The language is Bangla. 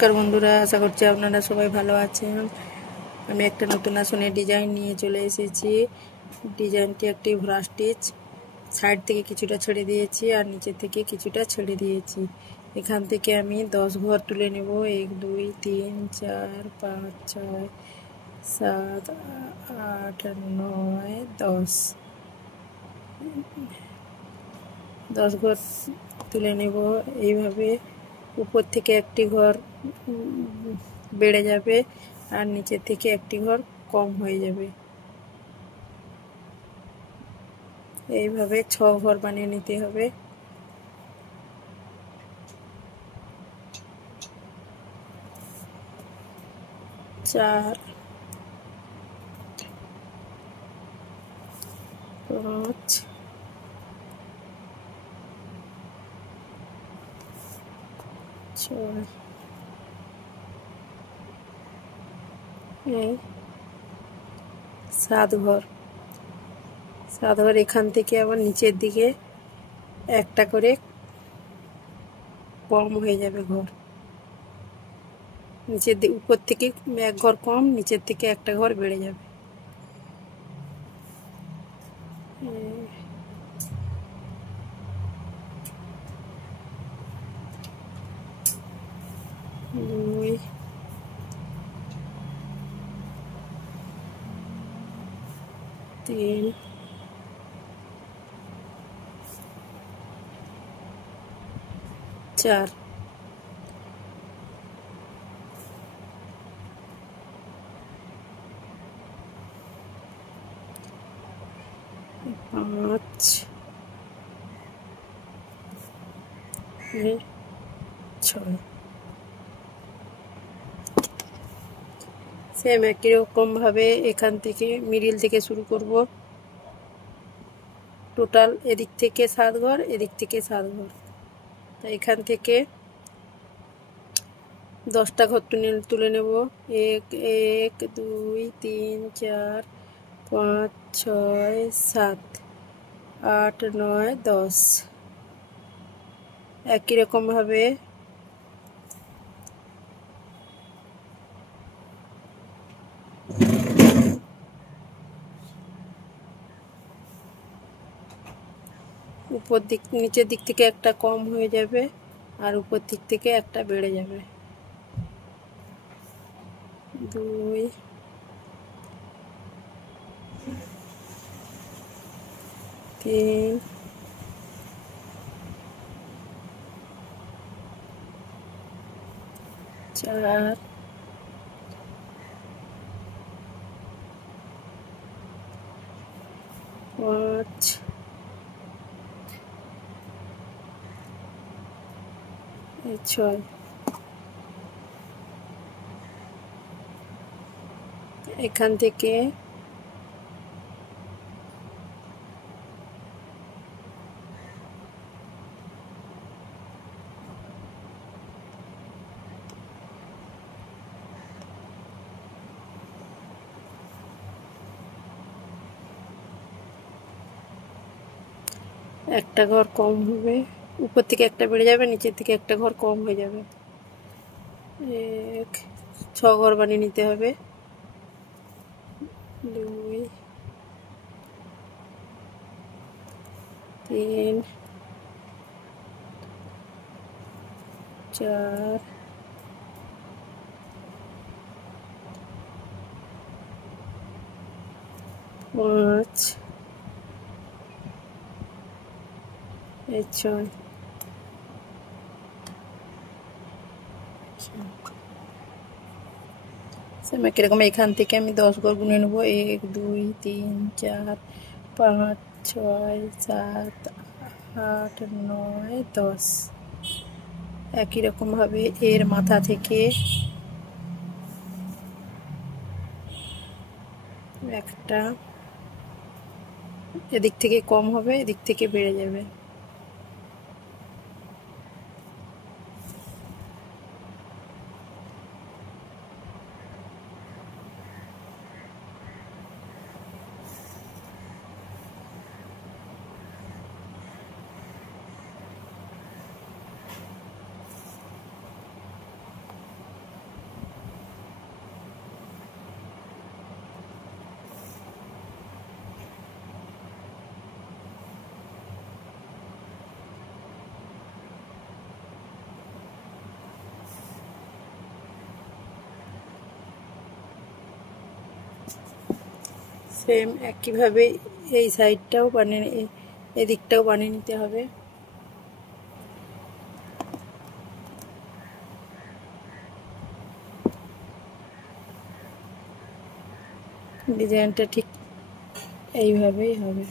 নমস্কার বন্ধুরা, আশা করছি আপনারা সবাই ভালো আছেন। আমি একটা নতুন আসনের ডিজাইন নিয়ে চলে এসেছি। ডিজাইনটি একটি ভরা স্টিচ, সাইড থেকে কিছুটা ছেড়ে দিয়েছি আর নিচে থেকে কিছুটা ছেড়ে দিয়েছি। এখান থেকে আমি 10 ঘর তুলে নেব। 1 2 3 4 5 6 7 8 9 10 ঘর তুলে নেব। এইভাবে উপর থেকে একটি ঘর বেড়ে যাবে আর নিচের থেকে একটি ঘর কম হয়ে যাবে। এইভাবে 6 ঘর বানিয়ে নিতে হবে। চার, 5, 6, 7 ঘর। 7 ঘর এখান থেকে আবার নিচের দিকে একটা করে কম হয়ে যাবে ঘর। নিচের দিকে উপর থেকে এক ঘর কম, নিচের থেকে একটা ঘর বেড়ে যাবে। দুই, 3, 4, 5, 6। সেম একই রকম ভাবে এখান থেকে মিডিল থেকে শুরু করব। টোটাল এদিক থেকে 7 ঘর, এদিক থেকে 7 ঘর। তাই এখান থেকে 10টা ঘর তুলে নেব। 1 1 2 3 4 5 6 7 8 9 10। একই রকম ভাবে উপর দিক নিচের দিক থেকে একটা কম হয়ে যাবে আর উপর দিক থেকে একটা বেড়ে যাবে। 2, 3, 4, 5, 6। এখান থেকে একটা ঘর কম হবে, উপর থেকে একটা বেড়ে যাবে, নিচের থেকে একটা ঘর কম হয়ে যাবে। 6 ঘর বানিয়ে নিতে হবে। 2, 3, 4, 5, 6। কিরকম এখান থেকে আমি 10 ঘর গুনে নেব। 1 2 3 4 5 6 7 8 9 10। একই রকম ভাবে এর মাথা থেকে একটা এদিক থেকে কম হবে, এদিক থেকে বেড়ে যাবে। সেম একইভাবে এই সাইডটাও বানিয়ে এদিকটাও বানিয়ে নিতে হবে। ডিজাইনটা ঠিক এইভাবেই হবে।